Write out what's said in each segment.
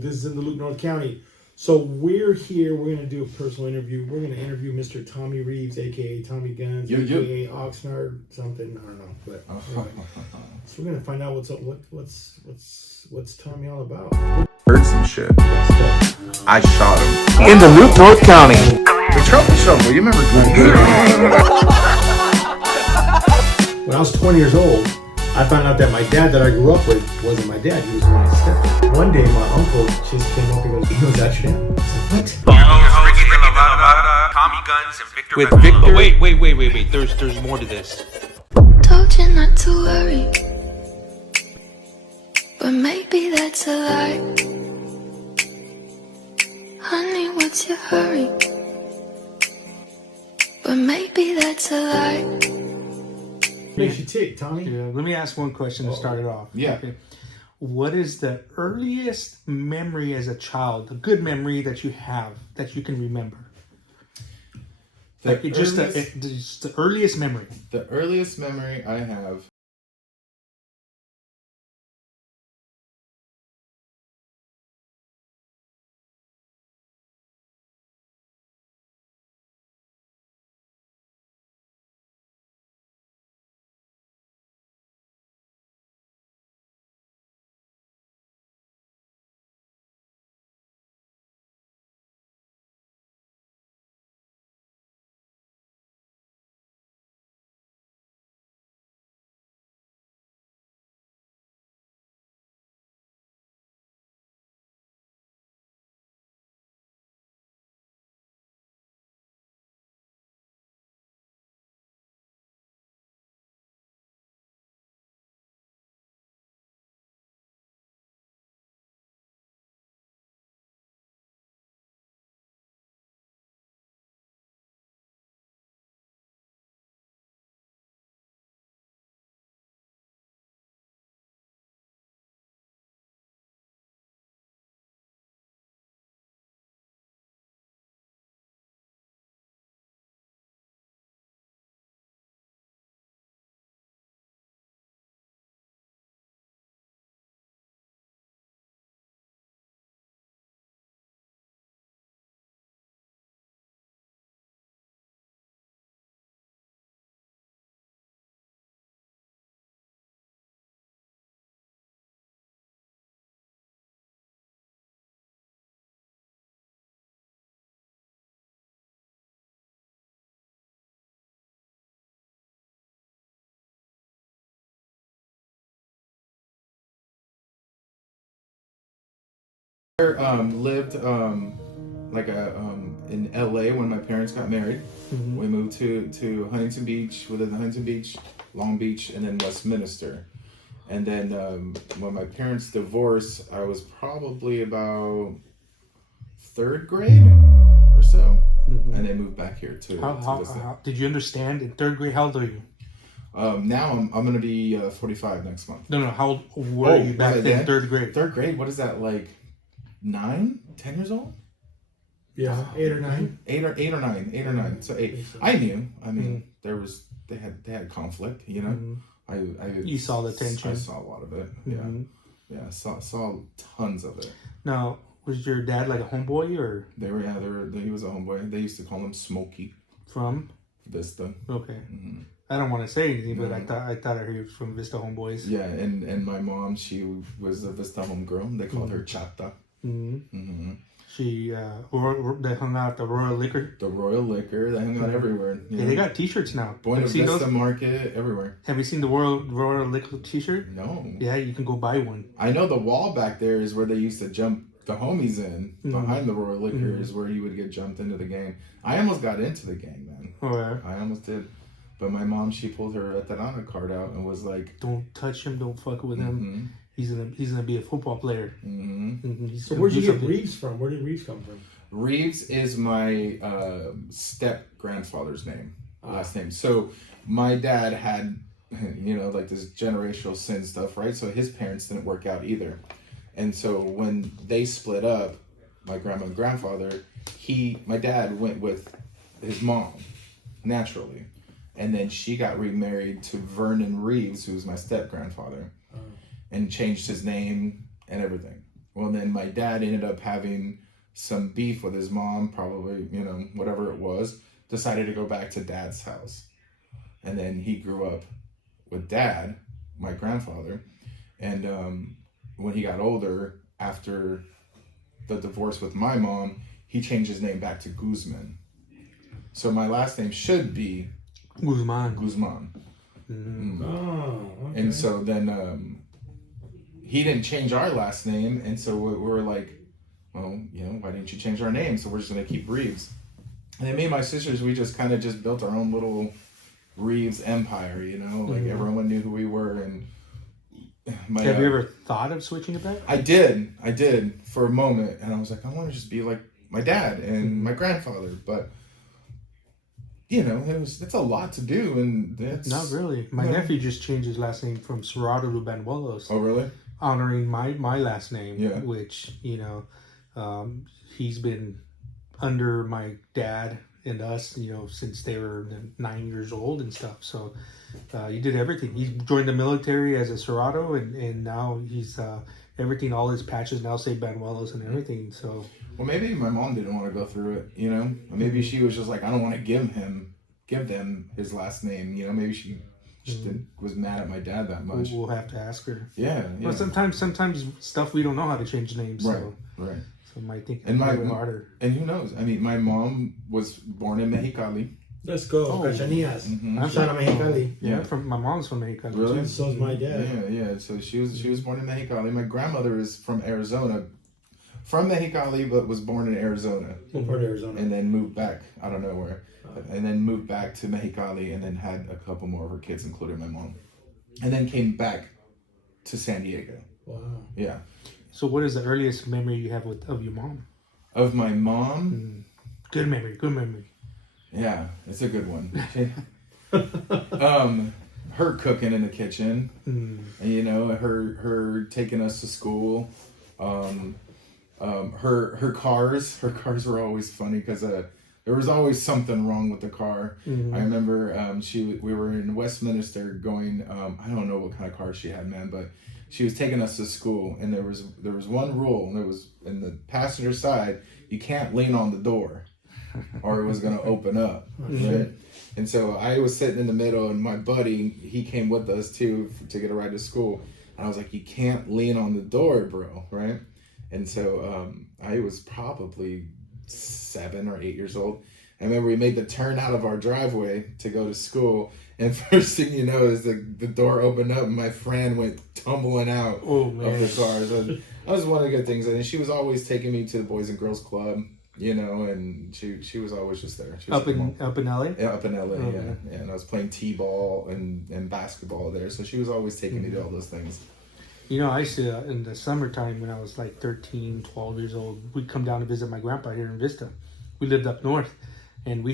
This is in the Luke, North County. So we're here. We're going to do a personal interview. We're going to interview Mr. Tommy Reeves, a.k.a. Tommy Guns, a.k.a. Oxnard, something. I don't know. But anyway. So we're going to find out what's Tommy all about. Heard some shit. I shot him. In the Luke, North County. The trophy shovel, you remember? When I was 20 years old, I found out that my dad that I grew up with wasn't my dad. He was my stepdad. One day, my uncle just came up and goes, "He was actually him." I was like, "What?" Tommy Guns and Victor. With Victor. Oh, wait. There's more to this. Told you not to worry, but maybe that's a lie. Honey, what's your hurry? But maybe that's a lie. Makes you tick, Tommy. Yeah, let me ask one question to start it off. Yeah. Okay. What is the earliest memory as a child, a good memory that you have that you can remember? Just the earliest memory. The earliest memory I have. Lived in LA when my parents got married. Mm-hmm. We moved to Huntington Beach. We lived in Huntington Beach, Long Beach, and then Westminster. And then when my parents divorced, I was probably about third grade or so, mm-hmm. And they moved back here to How did you understand in third grade? How old are you? Now I'm going to be 45 next month. No. How old were you back then? Third grade. Third grade. What is that, like 10 years old? Yeah, 8 or 9. 8 or 9. So 8. I knew. I mean, they had conflict. You know, Mm-hmm. You saw the tension. I saw a lot of it. Mm-hmm. Yeah. Saw tons of it. Now, was your dad like a homeboy or? They were. He was a homeboy. They used to call him Smokey. From Vista. Okay. Mm-hmm. I don't want to say anything, but I thought I heard he was from Vista Homeboys. Yeah, and my mom, she was a Vista homegirl. They called her Chata. Mm-hmm. Mm-hmm. She they hung out at the Royal Liquor. The Royal Liquor, they hung out everywhere. Yeah, they got T-shirts now. Buena Vista Market, everywhere. Have you seen the Royal Liquor T-shirt? No. Yeah, you can go buy one. I know the wall back there is where they used to jump the homies in. Behind the Royal Liquor is where you would get jumped into the game. I almost got into the gang, man. Oh, yeah? I almost did. But my mom, she pulled her Veterana card out and was like, "Don't touch him. Don't fuck with him. He's gonna be a football player." So where'd you get Reeves from? Where did Reeves come from? Reeves is my step grandfather's name, last name. So my dad had, like this generational sin stuff, right? So his parents didn't work out either, and so when they split up, my grandma and grandfather, my dad went with his mom, naturally. And then she got remarried to Vernon Reeves, who was my step-grandfather, and changed his name and everything. Well, then my dad ended up having some beef with his mom, probably, whatever it was, decided to go back to dad's house. And then he grew up with dad, my grandfather. And when he got older, after the divorce with my mom, he changed his name back to Guzman. So my last name should be Guzman. Oh, okay. And so then he didn't change our last name, and so we were like, well, why didn't you change our name? So we're just gonna keep Reeves. And then me and my sisters, we just kind of just built our own little Reeves empire, like everyone knew who we were. And have you ever thought of switching it back? I did for a moment, and I was like, I want to just be like my dad and my grandfather, but it's a lot to do, and it's not really. My nephew just changed his last name from Serrato to Banuelos. Oh, really? Honoring my last name, yeah. Which he's been under my dad and us, since they were 9 years old and stuff. So he did everything. He joined the military as a Serrato, and now he's everything. All his patches now say Banuelos and everything. So. Well, maybe my mom didn't want to go through it, Maybe she was just like, I don't want to give them his last name, Maybe she just was mad at my dad that much. We'll have to ask her. Yeah. Well, sometimes stuff we don't know how to change names. So, right. So I might think and a little harder. And who knows? I mean, my mom was born in Mexicali. Let's go, Cachanillas. I'm from Mexicali. Yeah, my mom's from Mexicali. Really? So's my dad. Yeah. So she was born in Mexicali. My grandmother is from Arizona. From Mexicali, but was born in Arizona. What part of Arizona? And then moved back, I don't know where. And then moved back to Mexicali, and then had a couple more of her kids, including my mom. And then came back to San Diego. Wow. Yeah. So what is the earliest memory you have of your mom? Of my mom? Good memory. Yeah, it's a good one. Her cooking in the kitchen. And, her taking us to school. Her cars were always funny because there was always something wrong with the car. I remember we were in Westminster going, I don't know what kind of car she had, man, but she was taking us to school, and there was one rule, and it was in the passenger side, you can't lean on the door or it was going to open up, right? And so I was sitting in the middle, and my buddy, he came with us too to get a ride to school, and I was like, you can't lean on the door, bro, right? And so I was probably 7 or 8 years old. I remember we made the turn out of our driveway to go to school, and first thing you know is the door opened up and my friend went tumbling out of the car. So that was one of the good things. And she was always taking me to the Boys and Girls Club, and she was always just there. She was up in LA? Yeah, up in LA, yeah. And I was playing t-ball and basketball there, so she was always taking me to all those things. I used to, in the summertime when I was like 13, 12 years old, we'd come down to visit my grandpa here in Vista. We lived up north, and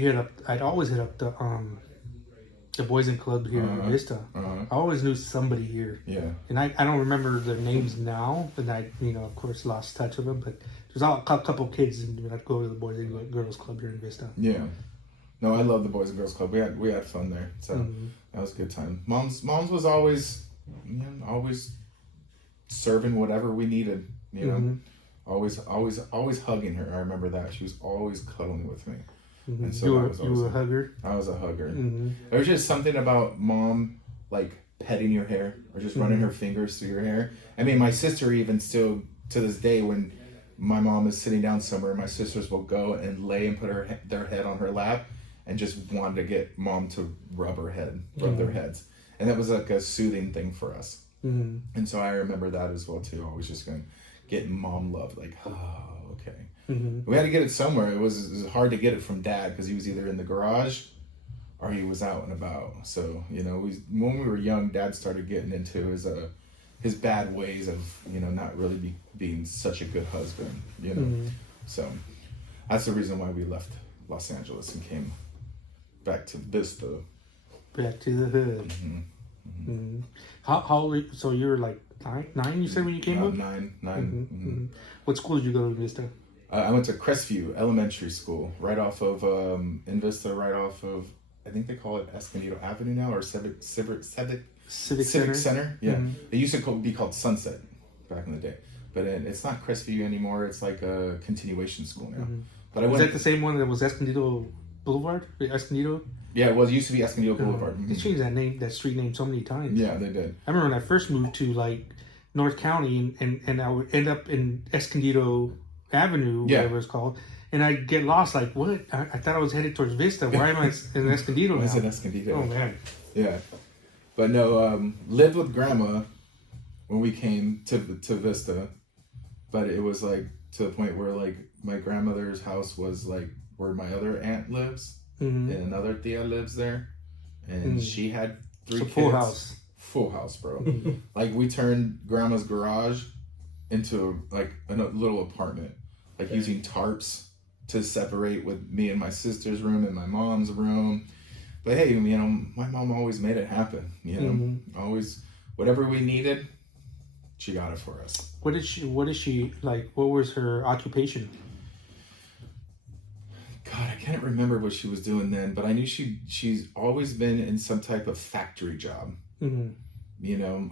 I'd always hit up the Boys and Club here in Vista. I always knew somebody here. Yeah. And I don't remember their names now, and I, of course, lost touch with them, but there's a couple kids, and I'd go to the Boys and Girls Club here in Vista. Yeah. No, I love the Boys and Girls Club. We had fun there, so that was a good time. Mom's was always, always serving whatever we needed, always hugging her. I remember that she was always cuddling with me. And so you were a hugger. I was a hugger. There was just something about mom like petting your hair or just running her fingers through your hair. I mean, my sister even still to this day, when my mom is sitting down somewhere, my sisters will go and lay and put their head on her lap and just want to get mom to rub their heads, and that was like a soothing thing for us. And so I remember that as well too. Always just going get mom love, like, oh, okay. We had to get it somewhere. It was hard to get it from dad because he was either in the garage or he was out and about. So when we were young, dad started getting into his bad ways of not really being such a good husband. So that's the reason why we left Los Angeles and came back to Vista. Back to the hood. How old were you? So you were like nine, you said, when you came up? Nine. What school did you go to in Vista? I went to Crestview Elementary School, right off of, in Vista, right off of, I think they call it Escondido Avenue now, or Civic Center. Center? Yeah. It used to be called Sunset back in the day. but it's not Crestview anymore. It's like a continuation school now. But I Was went. that the same one that was Escondido Boulevard? Escondido? Yeah, it was used to be Escondido Boulevard. They changed that street name so many times. Yeah, they did. I remember when I first moved to like North County and I would end up in Escondido Avenue, whatever it's called, and I'd get lost. Like, what? I thought I was headed towards Vista. Why am I in Escondido now? I said Escondido. Oh man. Yeah, but no, lived with grandma when we came to Vista, but it was like to the point where like my grandmother's house was like where my other aunt lives, and another tia lives there, and she had 3 kids. Full house, bro. Like we turned grandma's garage into like a little apartment, like using tarps to separate with me and my sister's room and my mom's room. But hey, you know, my mom always made it happen. You know, always whatever we needed, she got it for us. What is she like? What was her occupation? God, I can't remember what she was doing then, but I knew she's always been in some type of factory job. You know,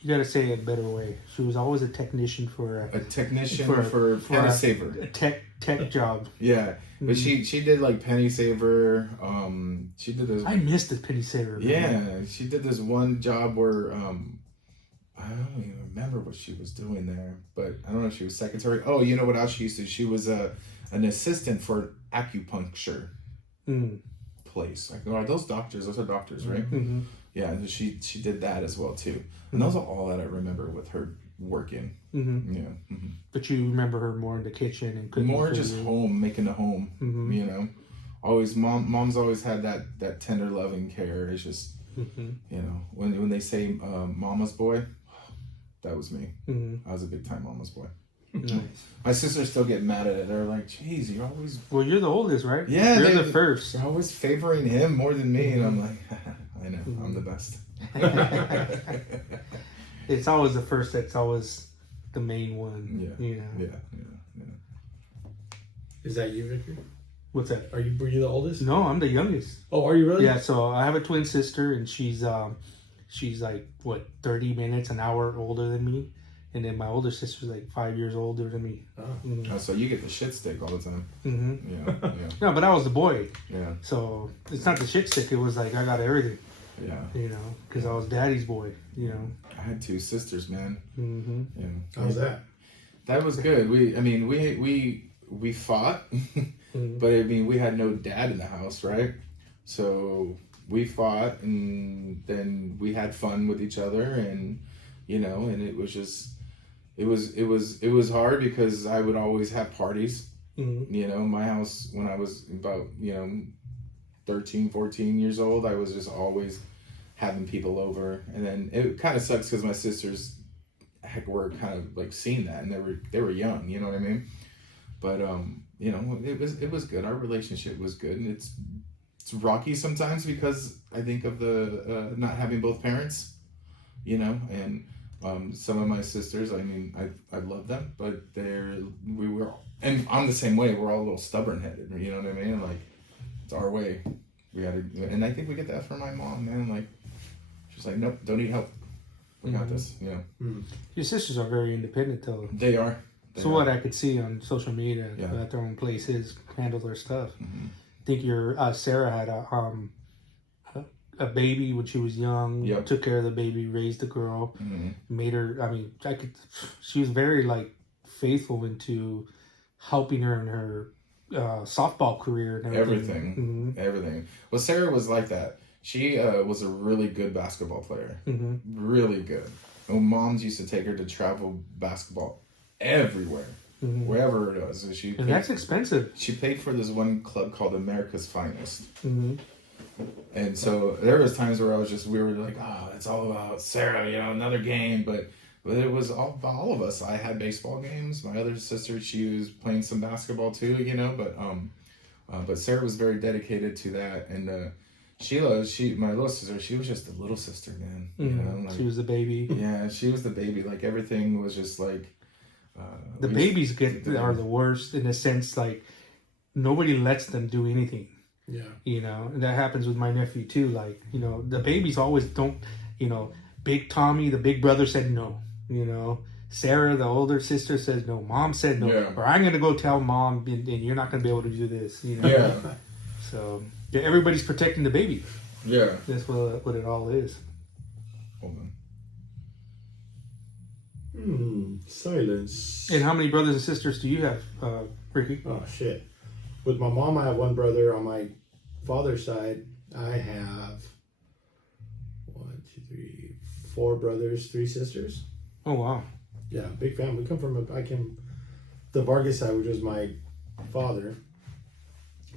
you gotta say it a better way. She was always a technician for a technician for Penny Saver. A tech job. Yeah, but she did like Penny Saver. She did this. I missed the Penny Saver. Yeah, she did this one job where I don't even remember what she was doing there, but I don't know if she was secretary. Oh, you know what else she used to? She was an assistant for acupuncture place. Like, oh, those are doctors, right? Yeah, and she did that as well too. And those are all that I remember with her working. Yeah. But you remember her more in the kitchen and cooking. More just home, making the home. You know, always mom's always had that tender loving care. It's just you know, when they say mama's boy, that was me. I was a big time mama's boy. Nice. My sisters still get mad at it. They're like, "Geez, you're always." Well, you're the oldest, right? Yeah, you're the first. You're always favoring him more than me, and I'm like, I know, I'm the best. It's always the first that's always the main one. Yeah. You know? Yeah. Is that you, Victor? What's that? Were you the oldest? No, I'm the youngest. Oh, are you really? Yeah. So I have a twin sister, and she's like what 30 minutes, an hour older than me. And then my older sister's like 5 years older than me. Oh, so you get the shit stick all the time. Yeah. No, but I was the boy. Yeah. So it's not the shit stick. It was like I got everything. Yeah. You know, because I was daddy's boy. You know. I had 2 sisters, man. Yeah. How's that? That was good. We fought, but I mean we had no dad in the house, right? So we fought, and then we had fun with each other, and you know, and it was just. It was hard because I would always have parties. You know, my house when I was about, 13, 14 years old, I was just always having people over. And then it kind of sucks because my sisters were kind of like seeing that, and they were young, you know what I mean? But you know, it was good. Our relationship was good, and it's rocky sometimes because I think of the not having both parents, you know, and some of my sisters, I mean, I love them, but we were, and I'm the same way. We're all a little stubborn headed, you know what I mean? Like, it's our way. We gotta, and I think we get that from my mom, man. Like, she's like, nope, don't need help. We got this, you know. Your sisters are very independent, though. They are. What I could see on social media, at their own places, handle their stuff. I think your Sarah had a baby when she was young. Yep. Took care of the baby, raised the girl, made her. I mean, she was very like faithful into helping her in her softball career and everything. Everything. Well, Sarah was like that. She was a really good basketball player. Really good. And moms used to take her to travel basketball everywhere, wherever it was. So that's expensive. She played for this one club called America's Finest. And so there was times where we were like, oh, it's all about Sarah, you know, another game. But it was all about all of us. I had baseball games. My other sister, she was playing some basketball too, you know. But Sarah was very dedicated to that. And Sheila, my little sister, she was just a little sister, man. You know, like, she was the baby. Yeah, she was the baby. Like everything was just like. The babies are the worst in the sense like nobody lets them do anything. Yeah. You know, and that happens with my nephew too. Like, you know, the babies always don't, you know, Big Tommy, the big brother said no, you know, Sarah, the older sister, says no. Mom said no. Yeah. Or I'm going to go tell mom, and you're not going to be able to do this. You know? Yeah. So yeah, everybody's protecting the baby. Yeah. That's what it all is. Hold on. Silence. And how many brothers and sisters do you have, Ricky? Oh shit! With my mom, I have one brother. On my father's side, I have 4 brothers, 3 sisters. Oh wow! Yeah, big family. We come from the Vargas side, which was my father.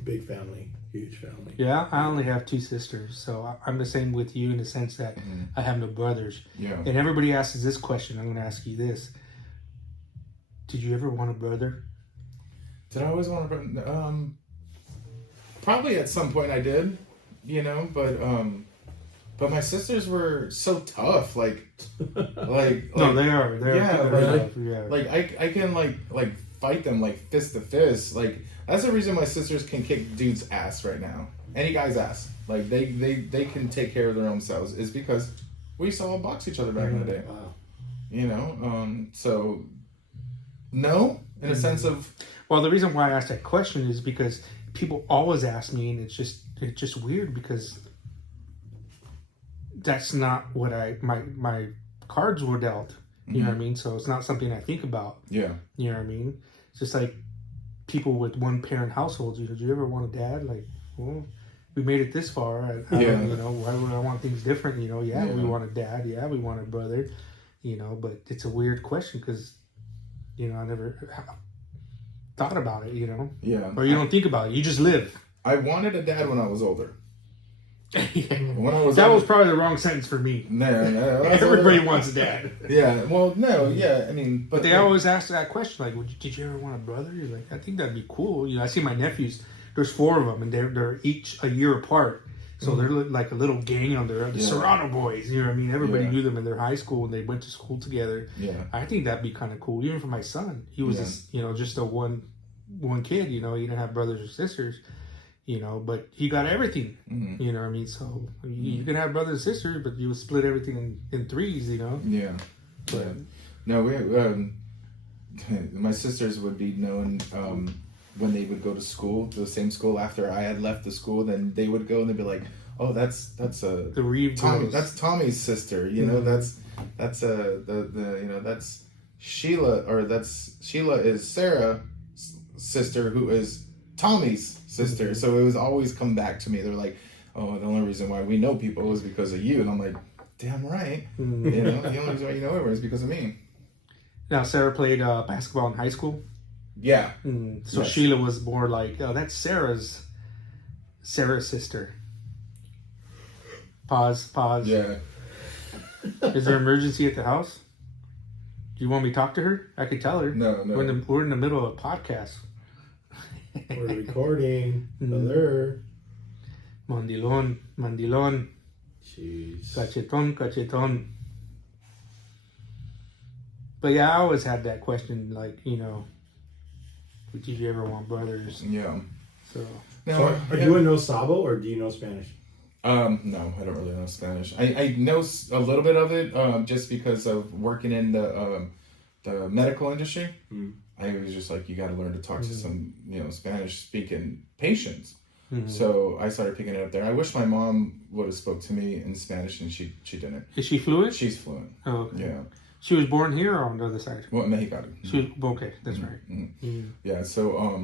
Big family, huge family. Yeah, I only have 2 sisters, so I'm the same with you in the sense that I have no brothers. Yeah. And everybody asks this question. I'm going to ask you this: did you ever want a brother? Did I always want to? Probably at some point I did, you know, but my sisters were so tough, like No, they are. like I can like fight them like fist to fist. Like that's the reason my sisters can kick dude's ass right now, any guy's ass. Like they can take care of their own selves. Is because we used to all box each other back in the day. Wow. You know, so no, in a sense of. Well, the reason why I asked that question is because people always ask me, and it's just weird because that's not what my cards were dealt. You know what I mean? So it's not something I think about. Yeah. You know what I mean? It's just like people with one parent households. Did you ever want a dad? Like, well, we made it this far. You know, why would I want things different? You know, we want a dad. Yeah, we want a brother. You know, but it's a weird question because, you know, I never thought about it, you know? Yeah. Or you don't think about it. You just live. I wanted a dad when I was older. When I was that older, was probably the wrong sentence for me. No. Everybody wants a dad. Yeah. Well, no. Yeah. I mean, but they always ask that question, like, did you ever want a brother? You're like, I think that'd be cool. You know, I see my nephews. There's 4 of them, and they're each a year apart. So they're like a little gang on the Serrano boys. You know what I mean? Everybody knew them in their high school, and they went to school together. Yeah. I think that'd be kind of cool, even for my son. He was, just a one kid. You know, he didn't have brothers or sisters. You know, but he got everything. You know what I mean? So you can have brothers and sisters, but you would split everything in 3s. You know? Yeah. But no, we my sisters would be known. When they would go to school, the same school after I had left the school, then they would go and they'd be like, "Oh, that's the Reeve Tommy. girls. That's Tommy's sister. You know, that's you know that's Sheila, or that's Sheila is Sarah's sister, who is Tommy's sister." So it was always come back to me. They're like, "Oh, the only reason why we know people is because of you," and I'm like, "Damn right." You know, the only reason why you know everyone is because of me. Now, Sarah played basketball in high school. Yeah. So yes. Sheila was more like, oh, that's Sarah's sister. Pause. Yeah. Is there an emergency at the house? Do you want me to talk to her? I could tell her. No. We're in the middle of a podcast. We're recording. Brother. Mandilon. Jeez. Cacheton. But yeah, I always had that question, like, you know, did you ever want brothers? Yeah. So Are you a no sabo, or do you know Spanish? No, I don't really know Spanish. I know a little bit of it, just because of working in the medical industry. I was just like, you got to learn to talk to some, you know, Spanish speaking patients. So I started picking it up there. I wish my mom would have spoke to me in Spanish, and she didn't. Is she fluent? She's fluent. Oh, okay. Yeah. She was born here or on the other side? Well, Mexicali. She was, okay, that's right. Yeah, so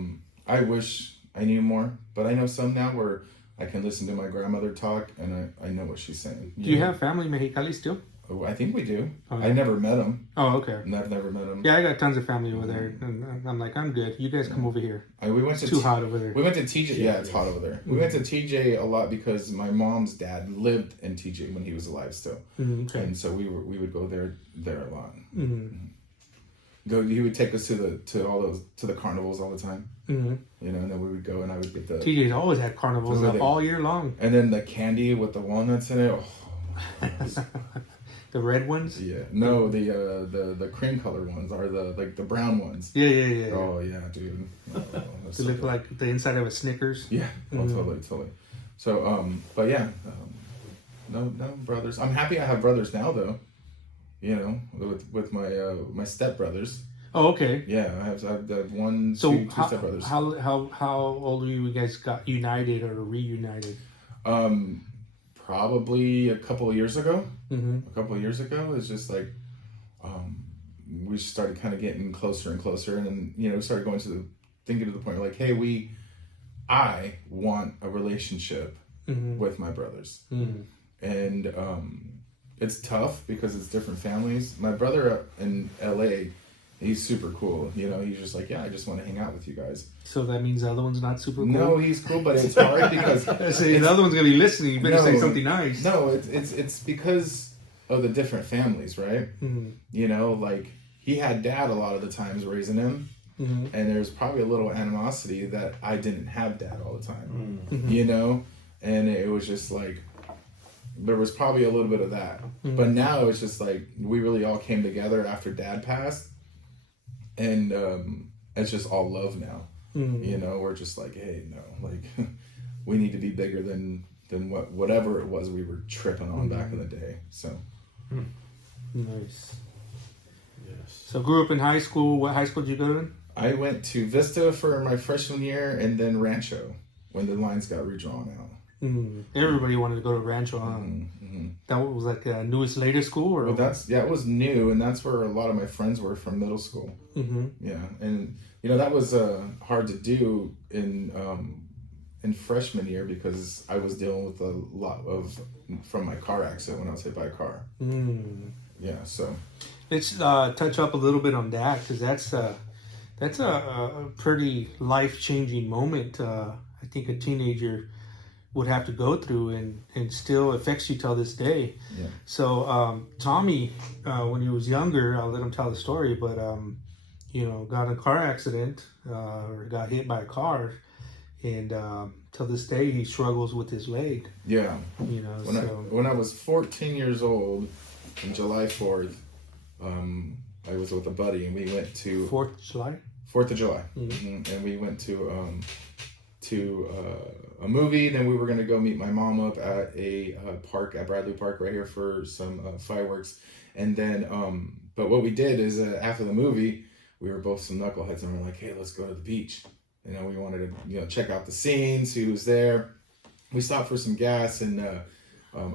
I wish I knew more, but I know some now where I can listen to my grandmother talk, and I know what she's saying. Do you have family in Mexicali still? Oh, I think we do. Okay. I never met them. Oh, okay. I've never met them. Yeah, I got tons of family over there, and I'm like, I'm good. You guys come over here. We went it's too hot over there. We went to TJ. Yeah, it's hot over there. We went to TJ a lot because my mom's dad lived in TJ when he was alive still, Okay. and so we would go there a lot. He would take us to the carnivals all the time. You know, and then we would go, and I would get the TJ's always had carnivals all year long. And then the candy with the walnuts in it. The red ones? Yeah. No, the cream colored ones are the brown ones. Yeah. Oh yeah, dude. Oh, they look like the inside of a Snickers. Yeah. Oh, totally. So, but yeah, no brothers. I'm happy I have brothers now, though. You know, with my my stepbrothers. Oh, okay. Yeah, I have one, So two how, stepbrothers. how old were you guys got united or reunited? Probably a couple of years ago. Mm-hmm. A couple of years ago, it's just like we started kind of getting closer and closer, and then we started going to the thinking to the point like, hey, I want a relationship with my brothers, and it's tough because it's different families. My brother up in LA, he's super cool. He's just like, yeah, I just want to hang out with you guys. So that means the other one's not super cool? No, he's cool, but it's hard because the other one's going to be listening. You better say something nice. No, it's because of the different families, right? Like he had dad a lot of the times raising him. And there's probably a little animosity that I didn't have dad all the time, and it was just like, there was probably a little bit of that. But now it's just like, we really all came together after dad passed, and it's just all love now. We're just like, hey, no, like we need to be bigger than whatever it was we were tripping on back in the day. So nice. Yes. So grew up in high school. What high school did you go to? I went to Vista for my freshman year, and then Rancho when the lines got redrawn out. Everybody wanted to go to Rancho, huh? That was like the newest, latest school, or? Well, it was new, and that's where a lot of my friends were from middle school. Yeah, and that was hard to do in freshman year because I was dealing with a lot from my car accident when I was hit by a car. Yeah, so let's touch up a little bit on that, because that's a pretty life-changing moment. I think a teenager would have to go through, and still affects you till this day. Yeah. So Tommy, when he was younger, I'll let him tell the story, but got in a car accident, or got hit by a car, and till this day he struggles with his leg. Yeah. When I was 14 years old, on July 4th, I was with a buddy, and we went to 4th of July. 4th of July, and we went to a movie. Then we were going to go meet my mom up at a park at Bradley Park right here for some fireworks. And then, but what we did is after the movie, we were both some knuckleheads, and we're like, hey, let's go to the beach. We wanted to check out the scene, see who's there. We stopped for some gas, and I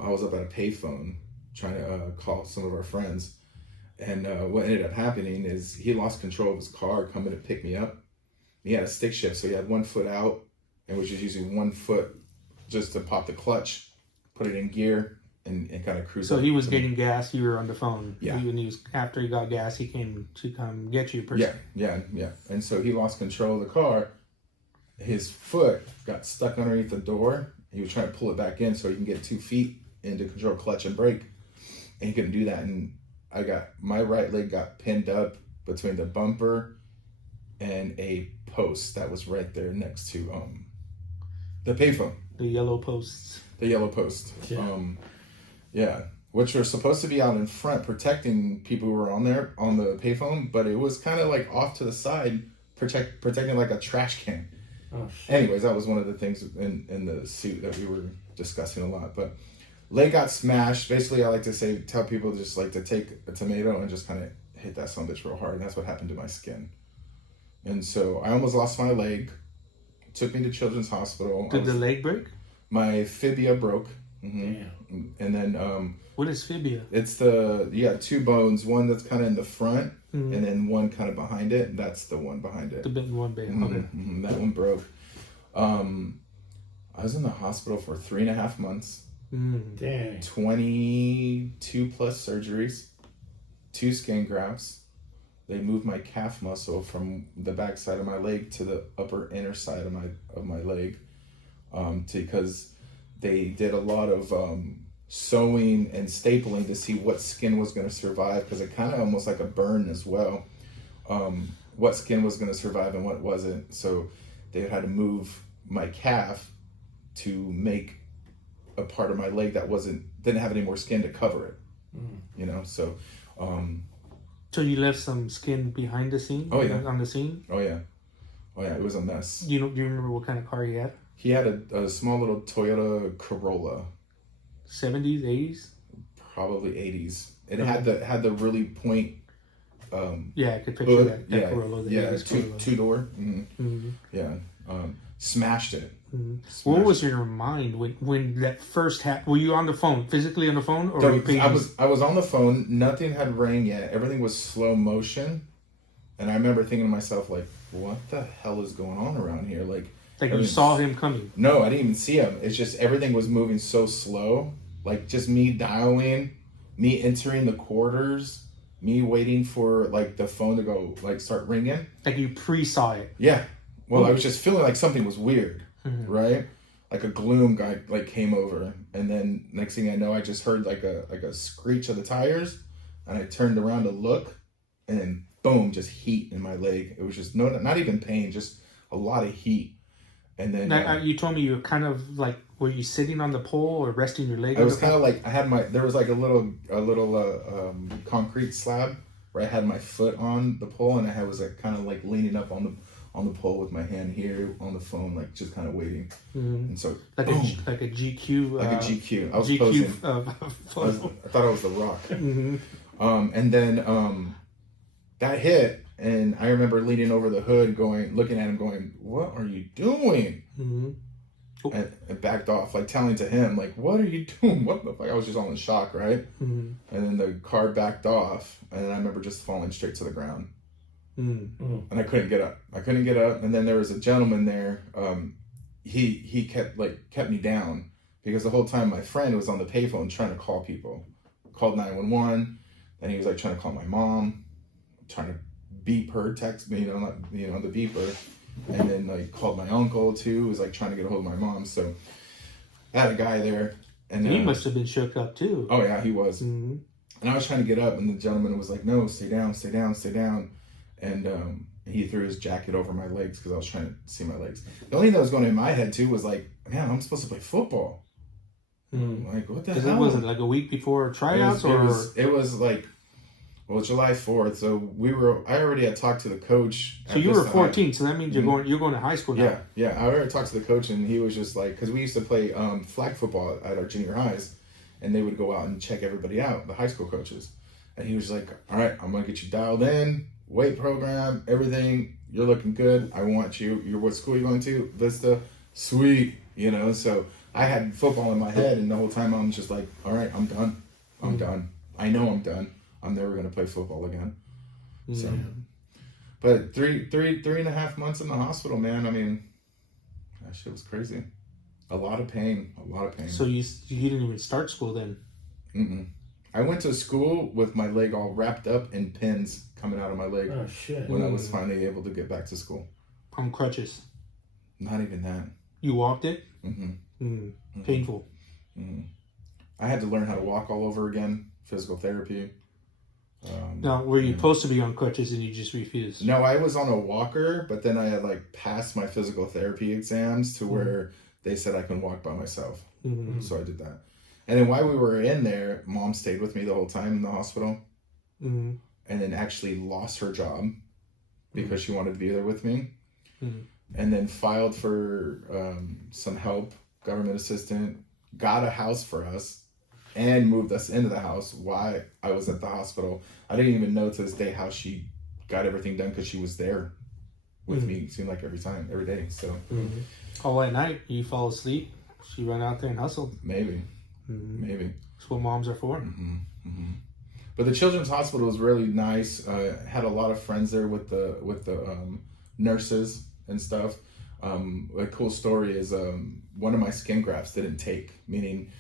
was up at a payphone trying to call some of our friends. And what ended up happening is he lost control of his car coming to pick me up. He had a stick shift, so he had one foot out and was just using one foot just to pop the clutch, put it in gear, and kind of cruise. So he was getting gas. You were on the phone. Yeah. After he got gas, he came to come get you. Yeah. And so he lost control of the car. His foot got stuck underneath the door. He was trying to pull it back in so he can get 2 feet into control clutch and brake, and he couldn't do that. And my right leg got pinned up between the bumper and a post that was right there next to the payphone. The yellow posts. The yellow post. Yeah. Which are supposed to be out in front protecting people who were on there on the payphone, but it was kind of like off to the side, protecting like a trash can. Oh, shit. Anyways, that was one of the things in the suit that we were discussing a lot. But leg got smashed. Basically, I like to tell people just like to take a tomato and just kind of hit that son of a bitch real hard. And that's what happened to my skin. And so I almost lost my leg. Took me to Children's Hospital. Did the leg break? My fibia broke. Damn. And then what is fibia? it's you got 2 bones, one that's kind of in the front and then one kind of behind it. That's the one behind it. The big one, baby. Okay. That one broke. I was in the hospital for 3.5 months. Dang. 22 plus surgeries, 2 skin grafts. They moved my calf muscle from the back side of my leg to the upper inner side of my leg, because they did a lot of sewing and stapling to see what skin was going to survive, because it kind of almost like a burn as well. What skin was going to survive and what wasn't. So they had to move my calf to make a part of my leg that didn't have any more skin to cover it. So So you left some skin behind the scene? Oh, yeah. On the scene? Oh yeah, it was a mess. Do you remember what kind of car he had? He had a small little Toyota Corolla. 70s, 80s? Probably 80s. It had the really point. Yeah, I could picture hood. that Yeah, Corolla. yeah, two door. Yeah, smashed it. What was in your mind when that first happened? Were you on the phone, physically on the phone, or were you paging? I was on the phone. Nothing had rang yet. Everything was slow motion, and I remember thinking to myself, like, what the hell is going on around here? Like you saw him coming. No, I didn't even see him. It's just everything was moving so slow. Like just me dialing, me entering the quarters, me waiting for like the phone to go like start ringing. Like you pre-saw it. Yeah. Well, I was just feeling like something was weird, right? Like a gloom guy like came over, and then next thing I know, I just heard like a screech of the tires, and I turned around to look, and then boom, just heat in my leg. It was just not even pain, just a lot of heat. And then now, you told me you were kind of like, were you sitting on the pole or resting your leg? I was kind of like, there was like a little concrete slab where I had my foot on the pole, and I was like kind of like leaning up on the pole with my hand here on the phone, like just kind of waiting. And so like a GQ, like a GQ. I was GQ posing. I thought I was The Rock. And then that hit. And I remember leaning over the hood, looking at him, going, "What are you doing?" And backed off, like telling to him, like, "What are you doing? What the fuck?" I was just all in shock, right? And then the car backed off, and then I remember just falling straight to the ground. And I couldn't get up. And then there was a gentleman there. He kept me down because the whole time my friend was on the payphone trying to call people, called 911. Then he was like trying to call my mom, trying to beep her, text me, the beeper, and then like called my uncle too, was like trying to get a hold of my mom. So I had a guy there, and he must have been shook up too. Oh yeah, he was. And I was trying to get up, and the gentleman was like, "No, stay down, stay down, stay down." And he threw his jacket over my legs because I was trying to see my legs. The only thing that was going in my head too was like, "Man, I'm supposed to play football." Like, what the hell? Because it wasn't like a week before tryouts, it was like. Well, July 4th. So I already had talked to the coach. So you were 14. So that means you're going to high school now. Yeah. I already talked to the coach, and he was just like, because we used to play flag football at our junior highs, and they would go out and check everybody out, the high school coaches. And he was like, "All right, I'm gonna get you dialed in, weight program, everything. You're looking good. I want you. What school are you going to? Vista. Sweet. So I had football in my head, and the whole time I'm just like, all right, I'm done. I'm done. I know I'm done. I'm never going to play football again." So, but three and a half months in the hospital, man. I mean, that shit was crazy. A lot of pain. So you didn't even start school then? I went to school with my leg all wrapped up in pins coming out of my leg. Oh shit! When I was finally able to get back to school. On crutches? Not even that. You walked it? Painful. I had to learn how to walk all over again. Physical therapy. Now, were you supposed to be on crutches and you just refused? No, I was on a walker, but then I had like passed my physical therapy exams to where they said I can walk by myself. So I did that. And then while we were in there, Mom stayed with me the whole time in the hospital. And then actually lost her job because she wanted to be there with me. And then filed for some help, government assistant, got a house for us, and moved us into the house while I was at the hospital. I didn't even know to this day how she got everything done because she was there with me. It seemed like every day. So all at night, you fall asleep. She ran out there and hustled. Maybe. That's what moms are for. But the children's hospital was really nice. Had a lot of friends there with the nurses and stuff. A cool story is one of my skin grafts didn't take, meaning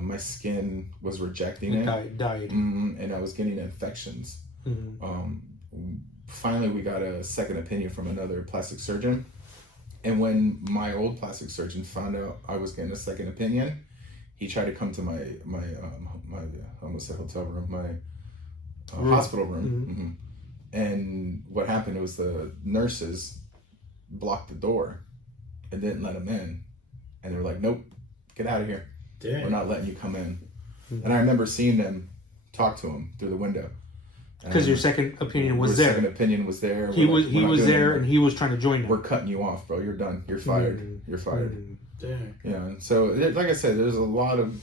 my skin was rejecting it. Died. And I was getting infections. Finally, we got a second opinion from another plastic surgeon. And when my old plastic surgeon found out I was getting a second opinion, he tried to come to my I almost said hotel room, my hospital room. And what happened was the nurses blocked the door and didn't let him in. And they were like, "Nope, get out of here. Dang. We're not letting you come in." And I remember seeing them talk to him through the window. Because your second opinion was there. Second opinion was there. He was there, and he was trying to join them. We're cutting you off, bro. You're done. You're fired. You're fired. Dang. Yeah. And so, like I said, there's a lot of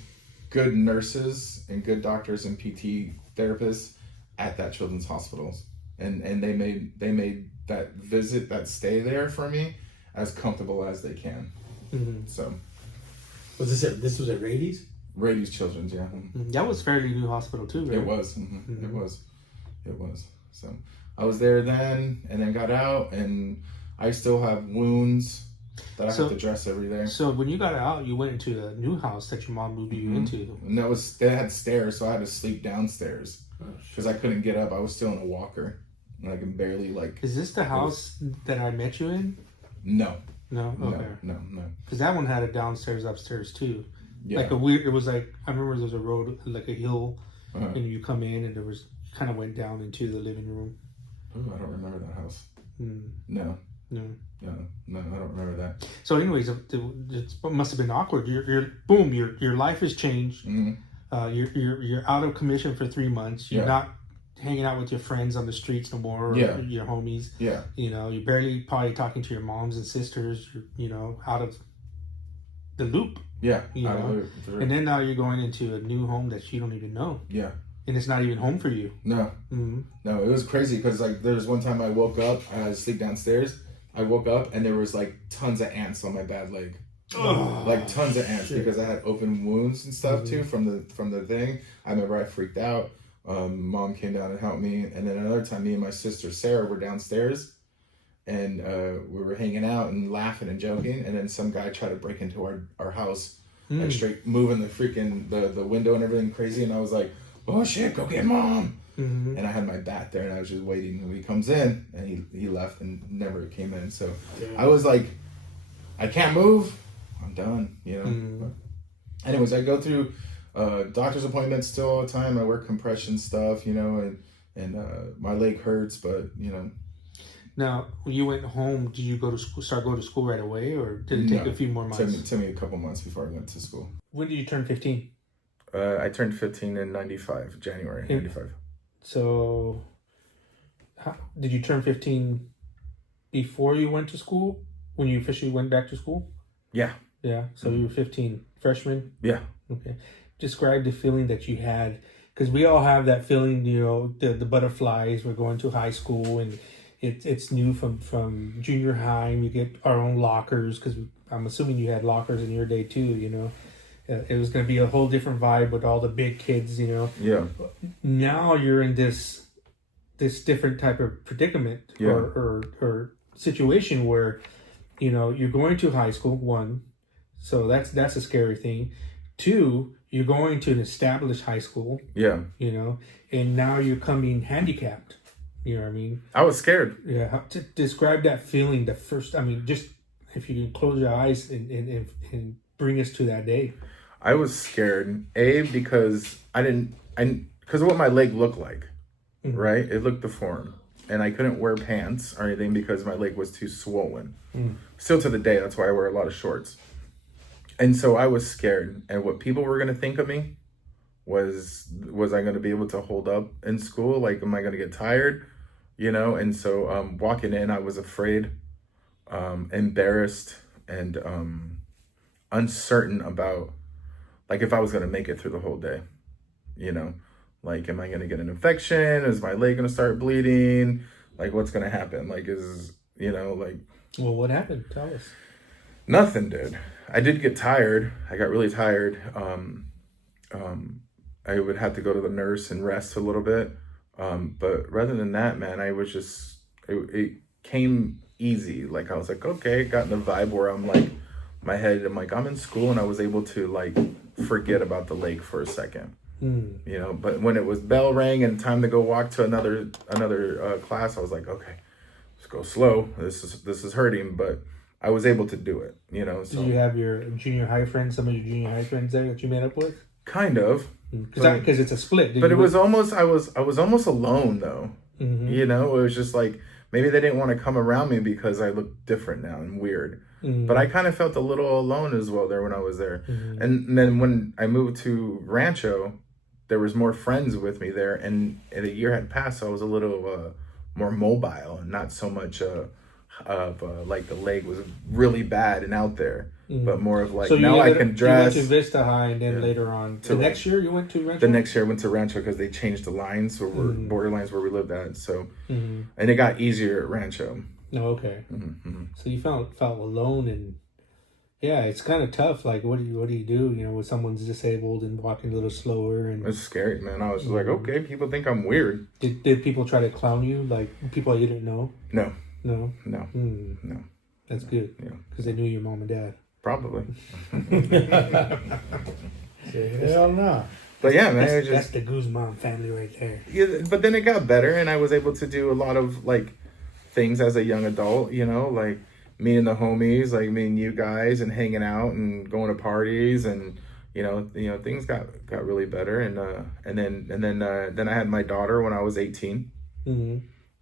good nurses and good doctors and PT therapists at that children's hospital, and they made that visit, that stay there for me as comfortable as they can. So, was this was at Rady's? Rady's Children's, yeah. That was fairly new hospital too, right? It was. It was. So I was there then, and then got out, and I still have wounds that I have to dress every day. So when you got out, you went into a new house that your mom moved you into. And they had stairs, so I had to sleep downstairs because I couldn't get up. I was still in a walker, and I can barely like. Is this the house that I met you in? No. No. Okay. No. Because that one had a downstairs, upstairs too. Yeah. Like a weird. It was like I remember there was a road, like a hill, and you come in, and there was kind of went down into the living room. Oh, I don't remember that house. No, I don't remember that. So, anyways, it must have been awkward. Your life has changed. You're out of commission for 3 months. You're not hanging out with your friends on the streets no more. Or your homies. Yeah. You know, you're barely probably talking to your moms and sisters. You're, out of the loop. Yeah. You know, and then now you're going into a new home that you don't even know. Yeah. And it's not even home for you. No. No, it was crazy because like there was one time I woke up, I had to sleep downstairs. I woke up and there was like tons of ants on my bad leg. Like tons of ants because I had open wounds and stuff too from the thing. I remember I freaked out. Mom came down and helped me, and then another time me and my sister Sarah were downstairs, and we were hanging out and laughing and joking, and then some guy tried to break into our house, like straight moving the freaking the window and everything crazy, and I was like, oh shit, go get mom. And I had my bat there and I was just waiting, and he comes in and he left and never came in. So I was like, I can't move, I'm done, you know. But anyways, I go through doctor's appointments still all the time. I work compression stuff, you know, and my leg hurts, but you know. Now, when you went home, did you go to school, start going to school right away, or did it take a few more months? It took me a couple months before I went to school. When did you turn 15? I turned 15 in 95, January 95. So, did you turn 15 before you went to school? When you officially went back to school? Yeah. Yeah. So you were 15, freshman? Yeah. Okay. Describe the feeling that you had, because we all have that feeling, you know, the butterflies. We're going to high school and it's new from junior high, and we get our own lockers, because I'm assuming you had lockers in your day too, you know. It was going to be a whole different vibe with all the big kids, you know. Yeah. Now you're in this different type of predicament or situation where, you know, you're going to high school, one, so that's a scary thing. Two, you're going to an established high school. Yeah. You know, and now you're coming handicapped. You know what I mean? I was scared. Yeah. How to describe that feeling? Just if you can close your eyes and bring us to that day. I was scared, because because of what my leg looked like, right? It looked deformed, and I couldn't wear pants or anything because my leg was too swollen. Still to the day, that's why I wear a lot of shorts. And so I was scared, and what people were going to think of me was I going to be able to hold up in school? Like, am I going to get tired? You know? And so walking in, I was afraid, embarrassed, and uncertain about, like, if I was going to make it through the whole day, you know, like, am I going to get an infection? Is my leg going to start bleeding? Like, what's going to happen? Like, Well, what happened? Tell us. Nothing, dude. I did get tired. I got really tired. I would have to go to the nurse and rest a little bit. But rather than that, man, I was just, it came easy. Like, I was like, okay, got in the vibe where I'm like, my head, I'm like, I'm in school, and I was able to like forget about the lake for a second, you know. But when it was bell rang and time to go walk to another class, I was like, okay, let's go slow. This is hurting, but I was able to do it, you know. So. Did you have your junior high friends, some of your junior high friends there that you met up with? Kind of, because it's a split. But it was almost I was almost alone though, you know. It was just like maybe they didn't want to come around me because I looked different now and weird. But I kind of felt a little alone as well there when I was there. And then when I moved to Rancho, there was more friends with me there, and a year had passed, so I was a little more mobile and not so much like the leg was really bad and out there, but more of like So now I can dress. You went to Vista High, and then later on, the next year you went to Rancho. The next year I went to Rancho because they changed the lines or border lines where we lived at. So, and it got easier at Rancho. Oh, okay. So you felt alone, and yeah, it's kind of tough. Like, what do you do? You know, when someone's disabled and walking a little slower, and It's scary, man. I was just like, okay, people think I'm weird. Did people try to clown you, like people you didn't know? No, No. no. That's good. Yeah, Because they knew your mom and dad. probably. Hell no. But yeah, man, That's, it that's just the Guzman family right there. yeah. But then it got better, and I was able to do a lot of like things as a young adult. You know, like meeting the homies, like meeting you guys, and hanging out and going to parties, and you know, things got really better, and then I had my daughter when I was 18.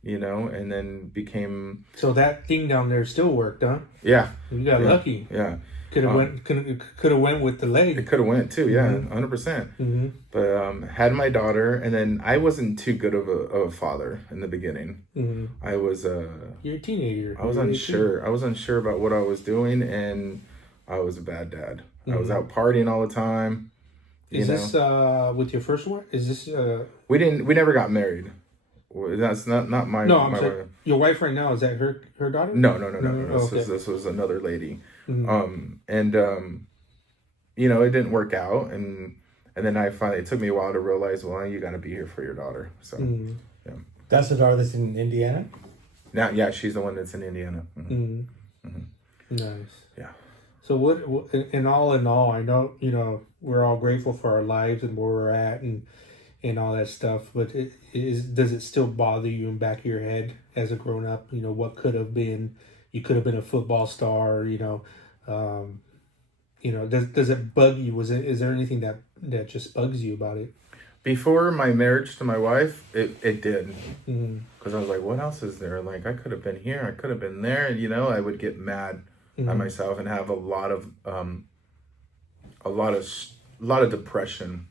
You know, and then became So that thing down there still worked, huh? yeah. You got lucky. Yeah. Could have went with the leg. It could have went too, yeah, 100%. But had my daughter, and then I wasn't too good of a father in the beginning. I was You're a teenager. I was unsure. 18. I was unsure about what I was doing, and I was a bad dad. I was out partying all the time. Is this with your first one? Is this We never got married. That's not my. No, I'm my sorry. wife. Your wife right now, is that her daughter? No. Oh, okay. This was another lady. You know, it didn't work out, and then it took me a while to realize, well, you got to be here for your daughter. So, yeah. That's the daughter that's in Indiana? Now, yeah, she's the one that's in Indiana. Nice. Yeah. So what in all, I know, you know, we're all grateful for our lives and where we're at and all that stuff, but does it still bother you in the back of your head as a grown up? You know, what could have been? You could have been a football star. You know, does it bug you? Is there anything that just bugs you about it? Before my marriage to my wife, it did, because I was like, what else is there? Like, I could have been here, I could have been there, and you know, I would get mad at myself and have a lot of depression.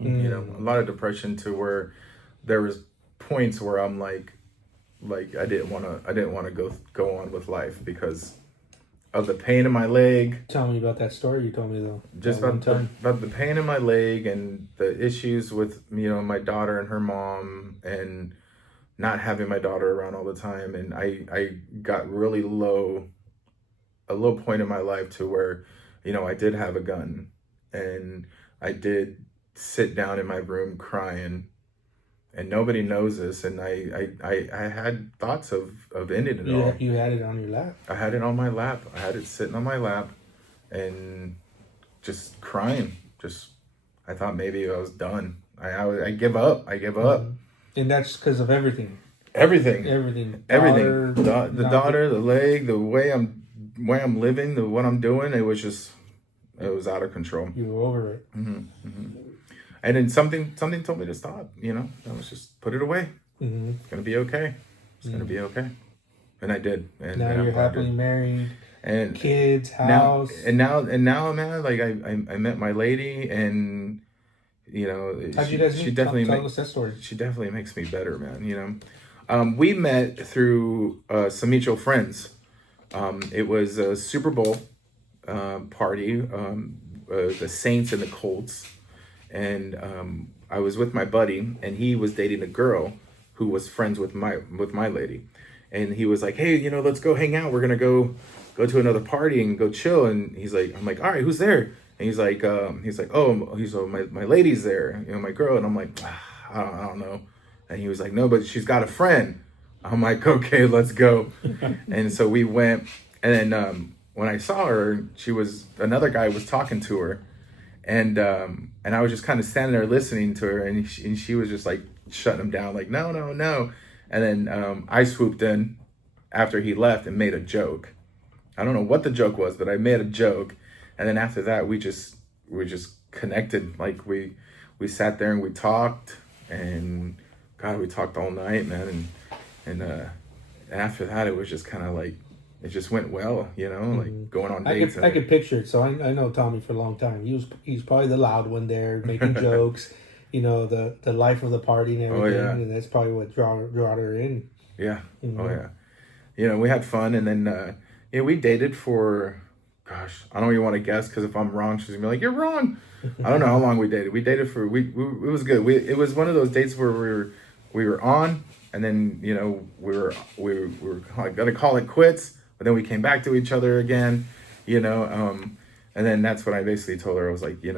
You know, a lot of depression to where there was points where I'm like I didn't want to go on with life because of the pain in my leg. Tell me about that story you told me though. Just about the pain in my leg and the issues with, you know, my daughter and her mom, and not having my daughter around all the time. And I got really a low point in my life to where, you know, I did have a gun, and I did sit down in my room crying, and nobody knows this, and I had thoughts of ending it all. You had it on your lap. I had it on my lap. I had it sitting on my lap and just crying. I thought maybe I was done. I give up. And that's because of everything. Everything. Daughter, The daughter, the leg, the way I'm living, what I'm doing. It was out of control. You were over it. And then something told me to stop. You know, I was just put it away. It's gonna be okay. It's gonna be okay. And I did. And now you're happily married. And kids, house. Now, man, like I met my lady, and you know, how'd you guys meet? She definitely tell us that story. She definitely makes me better, man. You know, we met through some mutual friends. It was a Super Bowl party, the Saints and the Colts, and I was with my buddy, and he was dating a girl who was friends with my lady, and he was like, hey, you know, let's go hang out. We're gonna go to another party and go chill. And I'm like, all right, who's there? And he's like, my lady's there, you know, my girl. And I'm like, I don't know. And he was like, no, but she's got a friend. I'm like, okay, let's go. And so we went, and then when I saw her, another guy was talking to her, and I was just kind of standing there listening to her, and she was just like shutting him down, like, no. And then I swooped in after he left and made a joke. I don't know what the joke was, but I made a joke. And then after that, we just connected. Like we sat there and we talked, and God, we talked all night, man. And after that, it was just kind of like, it just went well, you know, like going on dates. I could picture it. So I know Tommy for a long time. He's probably the loud one there, making jokes, you know, the life of the party and everything. Oh, yeah. And that's probably what draw her in. Yeah. Mm-hmm. Oh, yeah. You know, we had fun, and then we dated for, gosh, I don't even want to guess, because if I'm wrong, she's gonna be like, "You're wrong." I don't know how long we dated. We dated for it was good. It was one of those dates where we were on, and then we were gonna call it quits, but then we came back to each other again, and then that's when I basically told her, I was like, I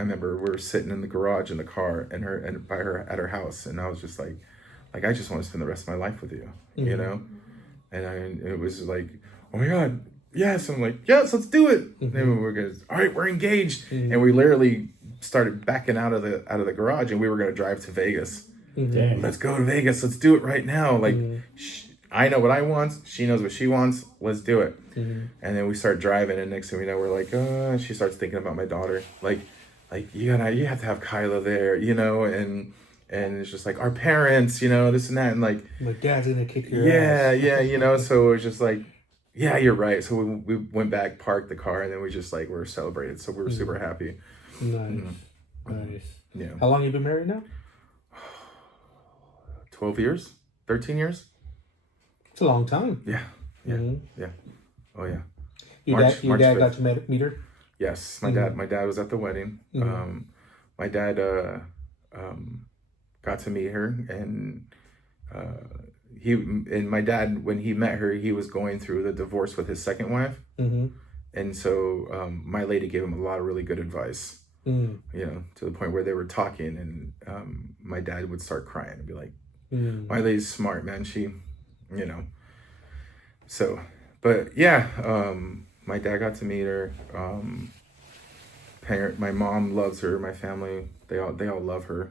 remember we were sitting in the garage in the car and by her at her house, and I was just like I just want to spend the rest of my life with you, and it was like, oh my God, yes. I'm like, yes, let's do it. And then all right, we're engaged, and we literally started backing out of the garage, and we were gonna drive to Vegas. Let's go to Vegas. Let's do it right now. Like, I know what I want. She knows what she wants. Let's do it. And then we start driving, and next thing we know, we're like, she starts thinking about my daughter. Like you have to have Kyla there, and it's just like our parents, this and that, and like my dad's gonna kick your ass. So it was just like, yeah, you're right. So we went back, parked the car, and then we just were celebrated. So we were super happy. Nice. Nice. Yeah. How long you been married now? 12 years, 13 years. It's a long time. Yeah. Yeah. Oh yeah. Your dad got to meet her? Yes, my dad was at the wedding. My dad got to meet her, and my dad, when he met her, he was going through the divorce with his second wife, and so my lady gave him a lot of really good advice. To the point where they were talking, and my dad would start crying and be like, my lady's smart, man. She, so, but yeah, my dad got to meet her. My mom loves her. My family, they all love her.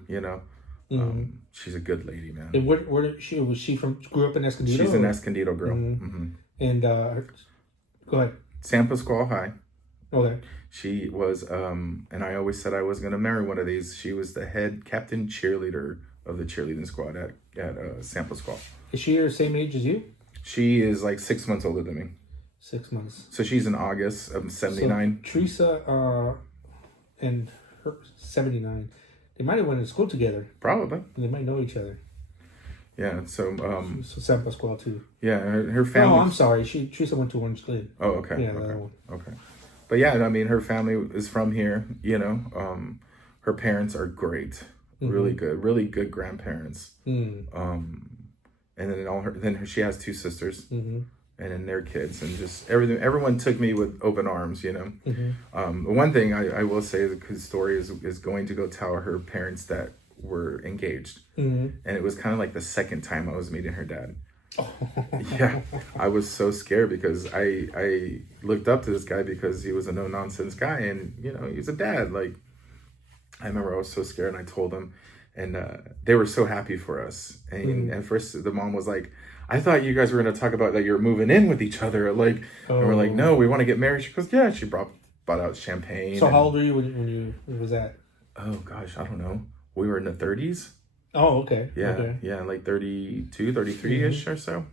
She's a good lady, man. And where did she was she from? Grew up in Escondido. She's an Escondido girl. And go ahead. San Pasqual High. Okay. She was, and I always said I was gonna marry one of these. She was the head captain cheerleader of the cheerleading squad at San Pasqual. Is she the same age as you? She is like 6 months older than me. 6 months. So she's in August of 79. So Teresa and her 79. They might have went to school together. Probably. They might know each other. Yeah. So San Pasqual too. Yeah, her family. Oh, I'm sorry. Teresa went to Orange Glen. Oh, okay. Yeah, okay. that one. Okay. But yeah, I mean, her family is from here. Her parents are great. Really good grandparents. And then she has 2 sisters, and then their kids, and just everyone took me with open arms. One thing I will say, the story is going to go tell her parents that were engaged, and it was kind of like the second time I was meeting her dad. Yeah, I was so scared because I looked up to this guy because he was a no nonsense guy, and he's a dad. Like, I remember I was so scared, and I told him, and they were so happy for us. And at first, the mom was like, "I thought you guys were going to talk about that you're moving in with each other." Like, and we're like, "No, we want to get married." She goes, "Yeah." She brought out champagne. So how old were you when was that? Oh gosh, I don't know. We were in the 30s. Oh, okay. Yeah, okay. Yeah, like 32, 33-ish or so.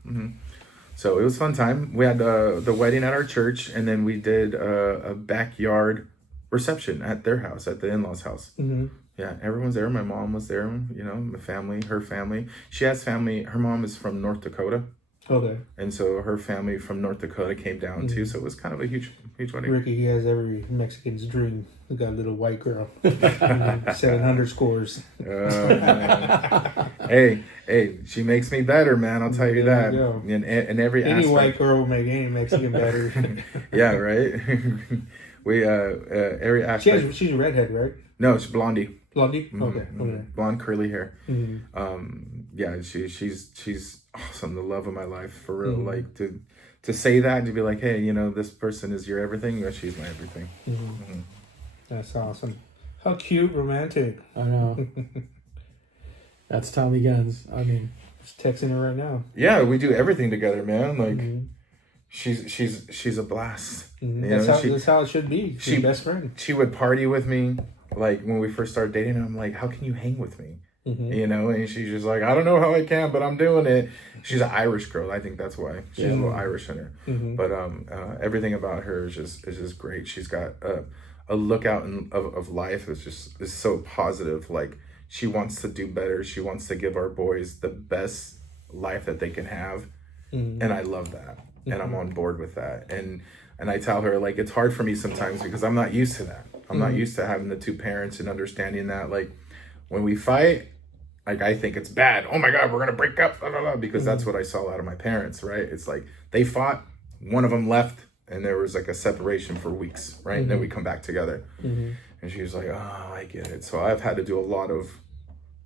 So it was a fun time. We had the wedding at our church, and then we did a backyard reception at their house, at the in-laws' house. Yeah, everyone's there. My mom was there, my family, her family. She has family. Her mom is from North Dakota. Okay. And so her family from North Dakota came down too. So it was kind of a huge wedding. Ricky, he has every Mexican's dream. He got a little white girl. 700 scores. Hey, she makes me better, man. I'll tell you that. In every any aspect. white girl will make any Mexican better. Yeah, right. We every aspect. She's a redhead, right? No, she's blondie. Blondie? Okay. Blonde curly hair. Yeah, she's awesome, the love of my life, for real. Like to say that and to be like, hey, this person is your everything. She's my everything. That's awesome. How cute, romantic. I know. That's Tommy Guns. I mean, just texting her right now. Yeah, we do everything together, man. Like she's a blast. That's how it should be. She's your best friend. She would party with me. Like when we first started dating, I'm like, how can you hang with me? And she's just like, I don't know how I can, but I'm doing it. She's an Irish girl. I think that's why she's a little Irish in her. But everything about her is just great. She's got a lookout of life is so positive. Like, she wants to do better. She wants to give our boys the best life that they can have. Mm-hmm. And I love that. And I'm on board with that. And I tell her, like, it's hard for me sometimes because I'm not used to that. I'm not used to having the two parents and understanding that, like, when we fight, like, I think it's bad. Oh my God, we're going to break up, blah, blah, blah, because that's what I saw out of my parents, right? It's like they fought, one of them left, and there was like a separation for weeks, right? And then we come back together. And she was like, oh, I get it. So I've had to do a lot of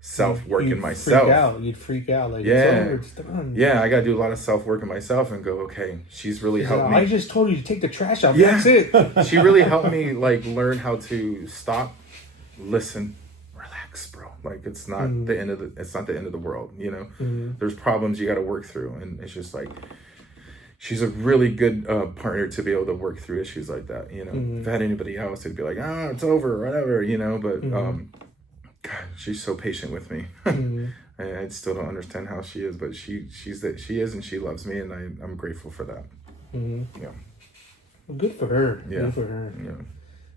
self-work in myself. You'd freak out. Like, Yeah. it's over, it's done. Yeah, I got to do a lot of self-work in myself and go, okay, she's really helped me. I just told you to take the trash out. Yeah. That's it. She really helped me, like, learn how to stop, listen, relax, bro. Like, it's not the end of the world, you know? There's problems you got to work through, and it's just like, she's a really good partner to be able to work through issues like that, you know? If I had anybody else, it'd be like, it's over, whatever, you know? But God, she's so patient with me. I still don't understand how she is, but she is, and she loves me, and I'm grateful for that. Yeah. Well, good for her. Yeah. Good for her. Yeah.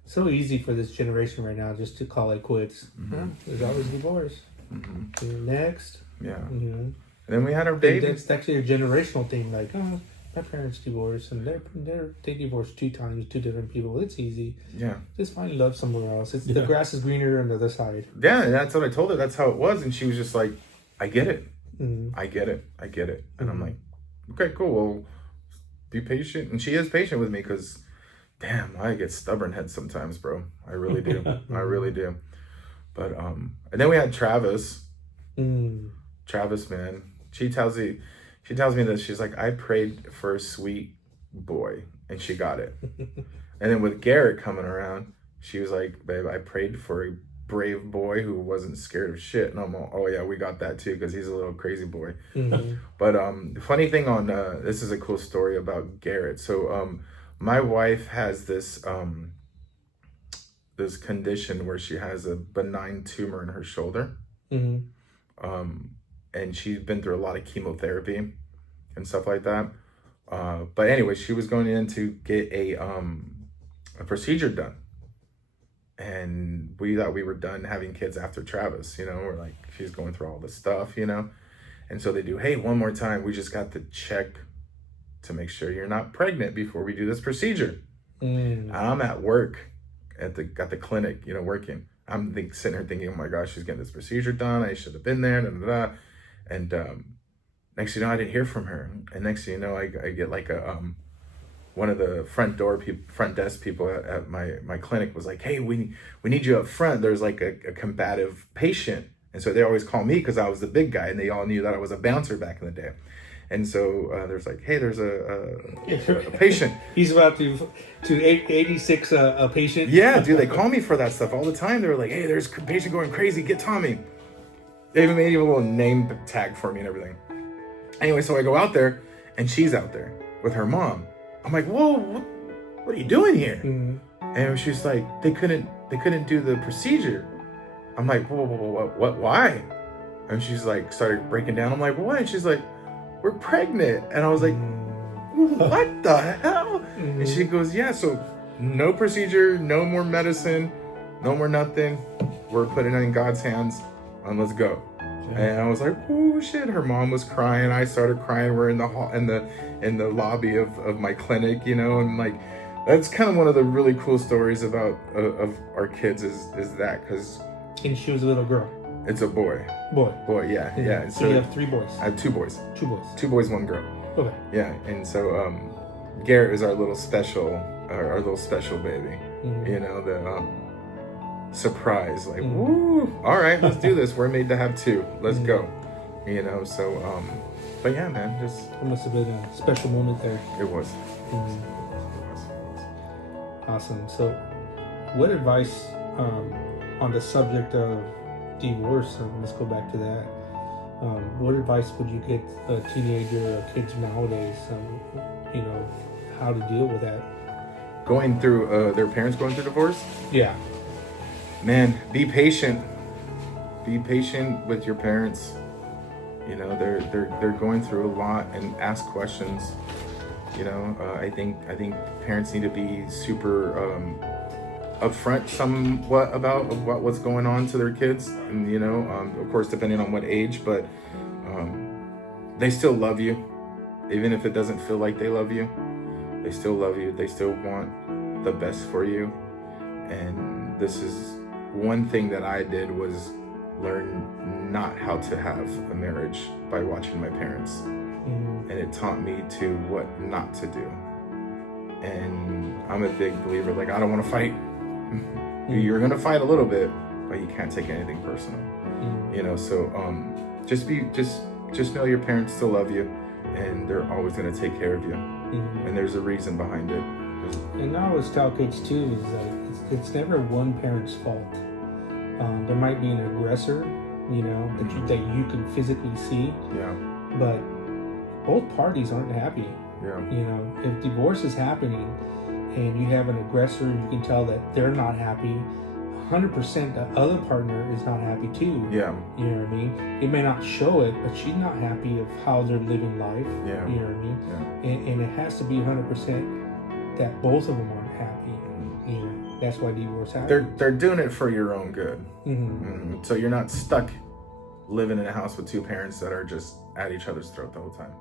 So easy for this generation right now just to call it quits. There's always divorce. Next. Yeah. You know. And then we had our baby. That's actually a generational thing. Like, my parents divorced, and they divorced 2 times, 2 different people. It's easy. Yeah. Just find love somewhere else. The grass is greener on the other side. Yeah, and that's what I told her. That's how it was, and she was just like, I get it. I get it. And I'm like, okay, cool. Well, be patient. And she is patient with me because, damn, I get stubborn head sometimes, bro. I really do. I really do. But and then we had Travis. Travis, man, she tells me this. She's like, I prayed for a sweet boy, and she got it. And then with Garrett coming around, she was like, babe, I prayed for a brave boy who wasn't scared of shit. And I'm all, oh yeah, we got that too, because he's a little crazy boy. But the funny thing on this is a cool story about Garrett. So my wife has this this condition where she has a benign tumor in her shoulder. And she's been through a lot of chemotherapy and stuff like that. But anyway, she was going in to get a procedure done. And we thought we were done having kids after Travis, you know, we're like, she's going through all this stuff, you know? And so they do, hey, one more time, we just got to check to make sure you're not pregnant before we do this procedure. I'm at work at the clinic, you know, working. I'm sitting here thinking, oh my gosh, she's getting this procedure done. I should have been there. And next thing you know, I didn't hear from her. And next thing you know, I get like a one of the front desk people at my clinic was like, hey, we need you up front. There's like a combative patient. And so they always call me because I was the big guy, and they all knew that I was a bouncer back in the day. And so there's like, hey, there's a patient. He's about to 86 a patient. Yeah, dude, they call me for that stuff all the time. They were like, hey, there's a patient going crazy. Get Tommy. They even made a little name tag for me and everything. Anyway, so I go out there, and she's out there with her mom. I'm like, whoa, what are you doing here? And she's like, they couldn't do the procedure. I'm like, whoa, what, why? And she's like, started breaking down. I'm like, what? And she's like, we're pregnant. And I was like, what the hell? And she goes, yeah, so no procedure, no more medicine, no more nothing. We're putting it in God's hands, and let's go. And I was like, oh shit. Her mom was crying. I started crying. We're in the hall, in the lobby of my clinic, you know, and like, that's kind of one of the really cool stories about of our kids is that, because. And she was a little girl. It's a boy. Boy, yeah. So you have 3 boys. I have 2 boys. 2 boys. 2 boys, 1 girl. Okay. Yeah, and so Garrett is our little special baby. You know, the surprise, like, woo, all right, let's do this. We're made to have 2. Let's go. You know, so but yeah, man, just It must have been a special moment there. it was. Awesome. So, what advice on the subject of divorce? Let's go back to that. What advice would you give a teenager or kids nowadays? You know, how to deal with that? Going through their parents going through divorce. Yeah. Man, be patient. Be patient with your parents. You know, they're going through a lot, and ask questions. You know, I think parents need to be super upfront somewhat about what's going on to their kids, and you know, of course, depending on what age, but they still love you. Even if it doesn't feel like they love you, they still love you. They still want the best for you. And this is one thing that I did was learn not how to have a marriage by watching my parents. And it taught me to what not to do. And I'm a big believer, like, I don't want to fight. You're going to fight a little bit, but you can't take anything personal. You know, so just know your parents still love you, and they're always going to take care of you. And there's a reason behind it. And I always tell kids too, is like it's never one parent's fault. There might be an aggressor, you know, that you can physically see. Yeah. But both parties aren't happy. Yeah. You know, if divorce is happening and you have an aggressor and you can tell that they're not happy, 100% the other partner is not happy too. Yeah. You know what I mean? It may not show it, but she's not happy of how they're living life. Yeah. You know what I mean? Yeah. And it has to be 100% that both of them aren't happy. You know, that's why divorce happens. They're doing it for your own good. Mm-hmm. So you're not stuck living in a house with two parents that are just at each other's throat the whole time.